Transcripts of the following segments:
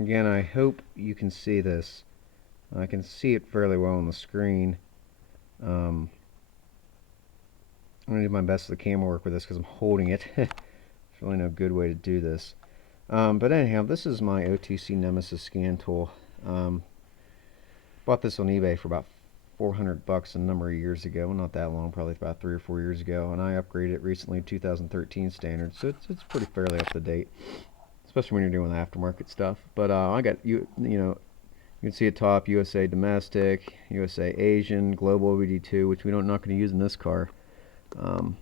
Again, I hope you can see this. I can see it fairly well on the screen. I'm going to do my best with the camera work with this because I'm holding it. There's really no good way to do this. But anyhow, this is my OTC Nemesis scan tool. Bought this on eBay for about $400 a number of years ago. Not that long, probably about 3 or 4 years ago. And I upgraded it recently to 2013 standards, so it's pretty fairly up to date, especially when you're doing aftermarket stuff. But I got you know. You can see at top USA Domestic, USA Asian, Global OBD2, which we're not going to use in this car. I want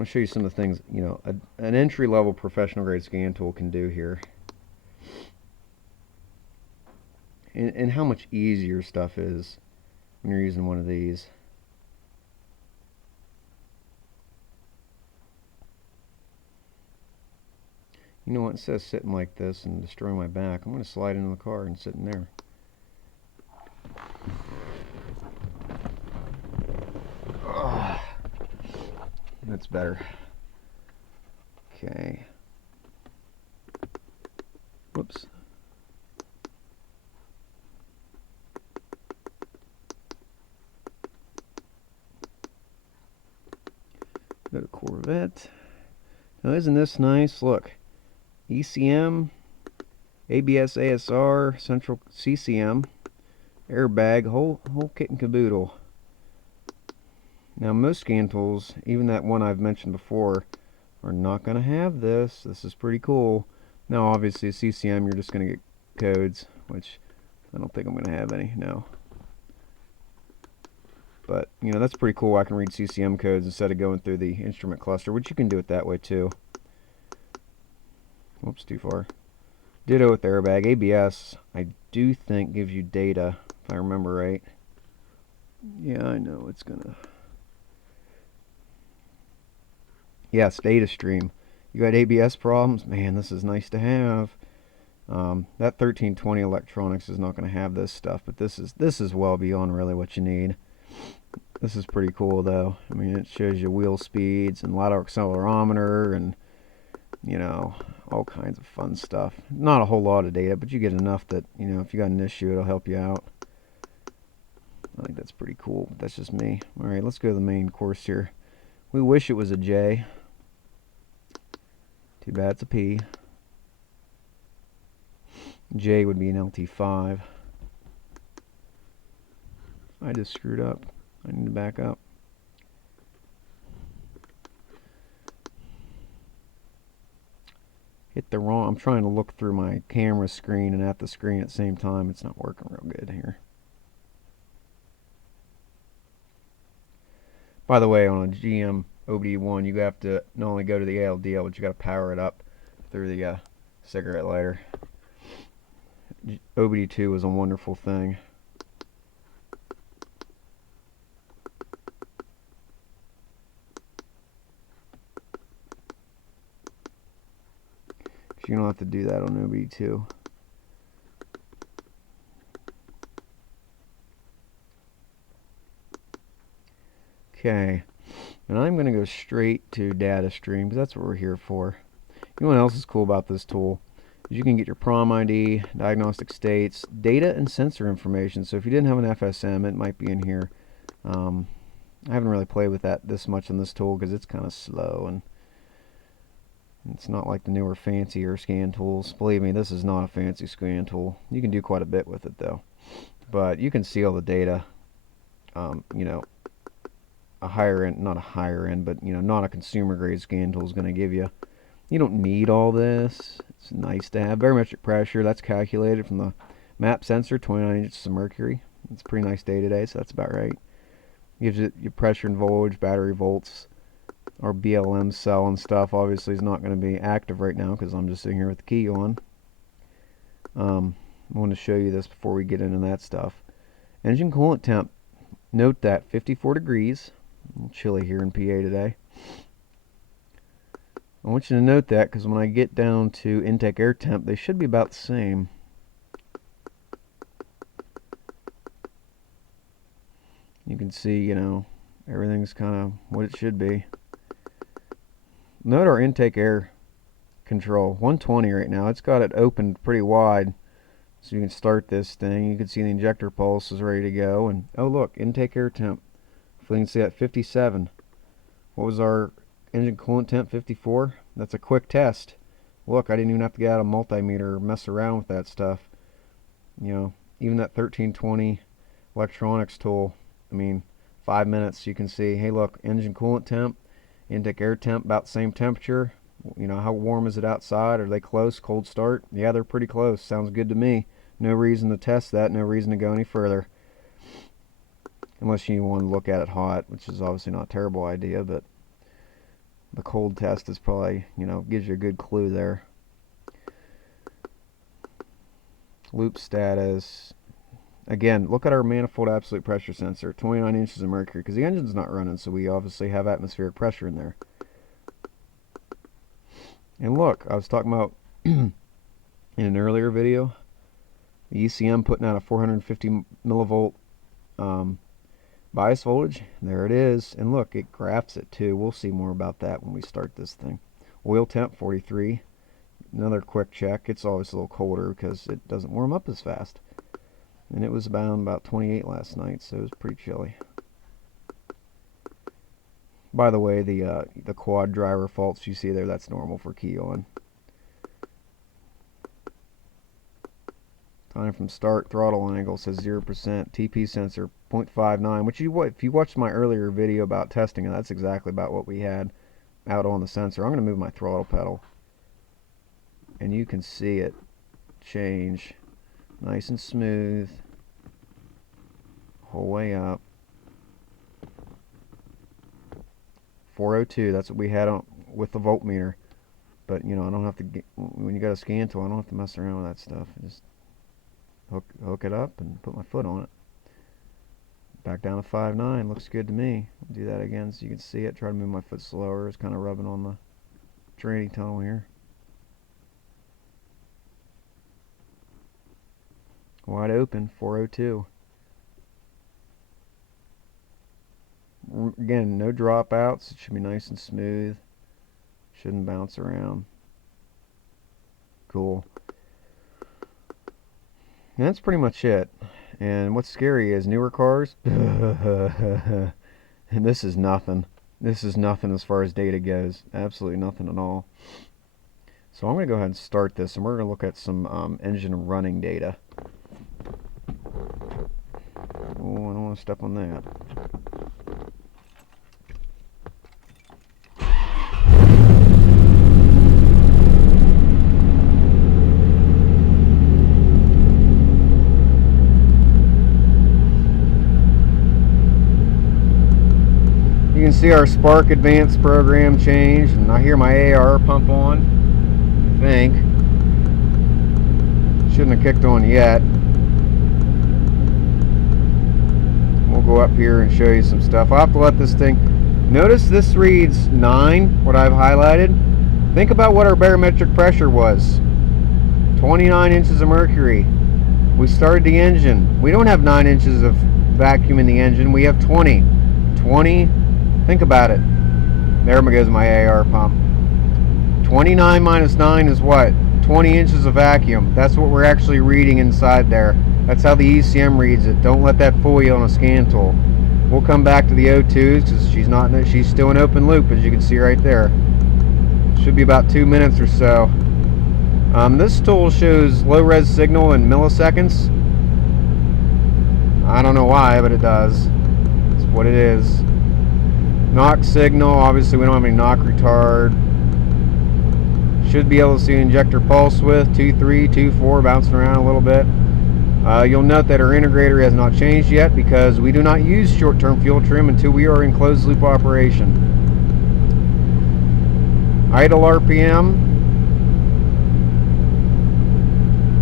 to show you some of the things an entry-level professional grade scan tool can do here, and how much easier stuff is when you're using one of these. You know what, instead of sitting like this and destroying my back, I'm going to slide into the car and sit in there. Oh, that's better. Okay. Whoops. Go to Corvette. Now isn't this nice? Look. ECM, ABS ASR, central CCM, airbag, whole kit and caboodle. Now most scan tools, even that one I've mentioned before, are not going to have this. This is pretty cool. Now obviously CCM, you're just going to get codes, which I don't think I'm going to have any, no. But, that's pretty cool. I can read CCM codes instead of going through the instrument cluster, which you can do it that way too. Whoops, too far. Ditto with airbag. ABS, I do think, gives you data, if I remember right. Yeah, I know it's gonna... Yes, data stream. You got ABS problems? Man, this is nice to have. That 1320 electronics is not going to have this stuff, but this is well beyond really what you need. This is pretty cool though. I mean, it shows you wheel speeds and ladder accelerometer and all kinds of fun stuff. Not a whole lot of data, but you get enough that if you got an issue, it'll help you out. I think that's pretty cool, but that's just me. All right, let's go to the main course here. We wish it was a J. Too bad it's a P. J would be an LT5. I just screwed up. I need to back up. Hit the wrong... I'm trying to look through my camera screen and at the screen at the same time. It's not working real good here. By the way, on a GM OBD1, you have to not only go to the ALDL, but you got to power it up through the cigarette lighter. OBD2 is a wonderful thing. You don't have to do that on OBD2. Okay, and I'm going to go straight to data stream because that's what we're here for. You know what else is cool about this tool? Is you can get your PROM ID, diagnostic states, data and sensor information. So if you didn't have an FSM, it might be in here. I haven't really played with that this much on this tool because it's kind of slow and it's not like the newer fancier scan tools. Believe me, this is not a fancy scan tool. You can do quite a bit with it though. But you can see all the data. A higher end, not a higher end, but not a consumer grade scan tool is going to give you. You don't need all this. It's nice to have. Barometric pressure, that's calculated from the map sensor, 29 inches of mercury. It's pretty nice day today, so that's about right. Gives it your pressure and voltage, battery volts. Our BLM cell and stuff obviously is not going to be active right now because I'm just sitting here with the key on. I want to show you this before we get into that stuff. Engine coolant temp. Note that 54 degrees. A little chilly here in PA today. I want you to note that because when I get down to intake air temp, they should be about the same. You can see, everything's kind of what it should be. Note our intake air control. 120 right now. It's got it opened pretty wide, so you can start this thing. You can see the injector pulse is ready to go, and oh look, intake air temp. If we can see at 57. What was our engine coolant temp? 54. That's a quick test. Look, I didn't even have to get out a multimeter or mess around with that stuff. You know, even that 1320 electronics tool, I mean, 5 minutes you can see, hey look, engine coolant temp, intake air temp, about the same temperature. You know, how warm is it outside? Are they close? Cold start? Yeah, they're pretty close. Sounds good to me. No reason to test that, no reason to go any further. Unless you want to look at it hot, which is obviously not a terrible idea, but the cold test is probably, you know, gives you a good clue there. Loop status. Again, look at our manifold absolute pressure sensor, 29 inches of mercury, because the engine's not running, so we obviously have atmospheric pressure in there. And look, I was talking about in an earlier video, the ECM putting out a 450 millivolt bias voltage. There it is. And look, it graphs it too. We'll see more about that when we start this thing. Oil temp 43. Another quick check. It's always a little colder because it doesn't warm up as fast. And it was about 28 last night, so it was pretty chilly. By the way, the quad driver faults you see there, that's normal for key on. Time from start, throttle angle says 0%, TP sensor 0.59, which if you watched my earlier video about testing, that's exactly about what we had out on the sensor. I'm going to move my throttle pedal, and you can see it change nice and smooth whole way up. 402, that's what we had on with the voltmeter. But you know, I don't have to get, when you got a scan tool, I don't have to mess around with that stuff. I just hook it up and put my foot on it. Back down to 5.9, looks good to me. I'll do that again so you can see it. Try to move my foot slower. It's kind of rubbing on the training tunnel here. Wide open, 402. Again, no dropouts. It should be nice and smooth. Shouldn't bounce around. Cool. And that's pretty much it. And what's scary is newer cars. And this is nothing. This is nothing as far as data goes. Absolutely nothing at all. So I'm going to go ahead and start this, and we're going to look at some engine running data. Oh, I don't want to step on that. You can see our Spark Advanced program changed, and I hear my AR pump on, I think. Shouldn't have kicked on yet. We'll go up here and show you some stuff. I'll have to let this thing... Notice this reads 9, what I've highlighted. Think about what our barometric pressure was. 29 inches of mercury. We started the engine. We don't have 9 inches of vacuum in the engine. We have 20. 20... Think about it. There goes my AR pump. 29 minus 9 is what? 20 inches of vacuum. That's what we're actually reading inside there. That's how the ECM reads it. Don't let that fool you on a scan tool. We'll come back to the O2s because she's still in open loop, as you can see right there. Should be about 2 minutes or so. This tool shows low res signal in milliseconds. I don't know why, but it does. It's what it is. Knock signal, obviously we don't have any knock retard. Should be able to see injector pulse width, 2.3, 2.4, bouncing around a little bit. You'll note that our integrator has not changed yet because we do not use short-term fuel trim until we are in closed loop operation. Idle RPM.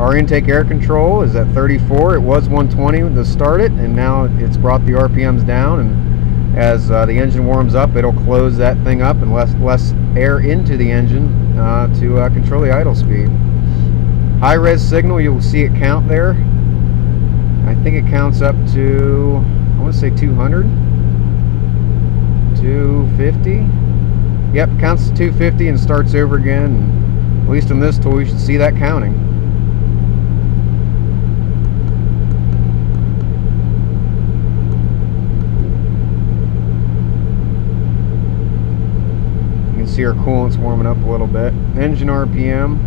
Our intake air control is at 34. It was 120 to start it, and now it's brought the RPMs down, and as the engine warms up, it'll close that thing up and less air into the engine to control the idle speed. High res signal, you'll see it count there. I think it counts up to, I want to say 200, 250. Yep, counts to 250 and starts over again. At least in this tool, you should see that counting. You can see our coolant's warming up a little bit. Engine RPM.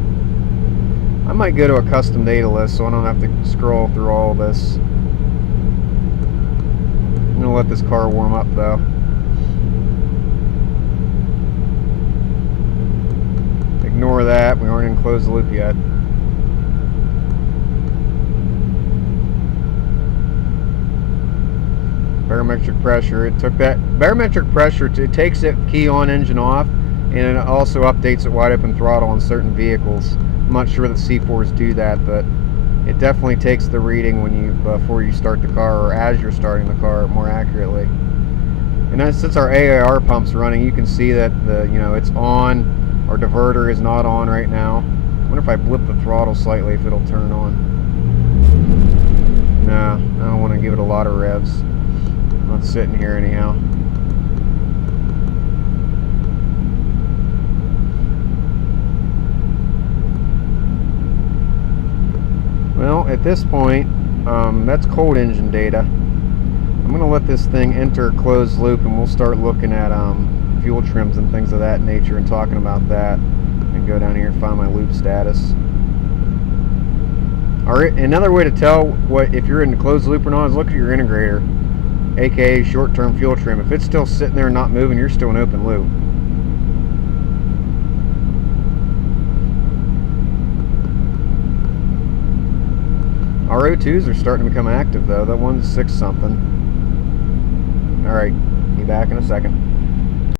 I might go to a custom data list so I don't have to scroll through all this. I'm going to let this car warm up though. Ignore that, we aren't in closed loop yet. Barometric pressure, it took that. Barometric pressure, it takes it key on, engine off, and it also updates it wide open throttle on certain vehicles. I'm not sure that C4s do that, but it definitely takes the reading when you before you start the car, or as you're starting the car, more accurately. And since our AIR pump's running, you can see that it's on. Our diverter is not on right now. I wonder if I blip the throttle slightly if it'll turn on. Nah, I don't want to give it a lot of revs. I'm not sitting here anyhow. Well, at this point, that's cold engine data. I'm going to let this thing enter closed loop, and we'll start looking at fuel trims and things of that nature and talking about that, and go down here and find my loop status. Alright, another way to tell if you're in the closed loop or not is look at your integrator, aka short-term fuel trim. If it's still sitting there and not moving, you're still in open loop. Our O2s are starting to become active though. That one's 6 something. Alright, be back in a second.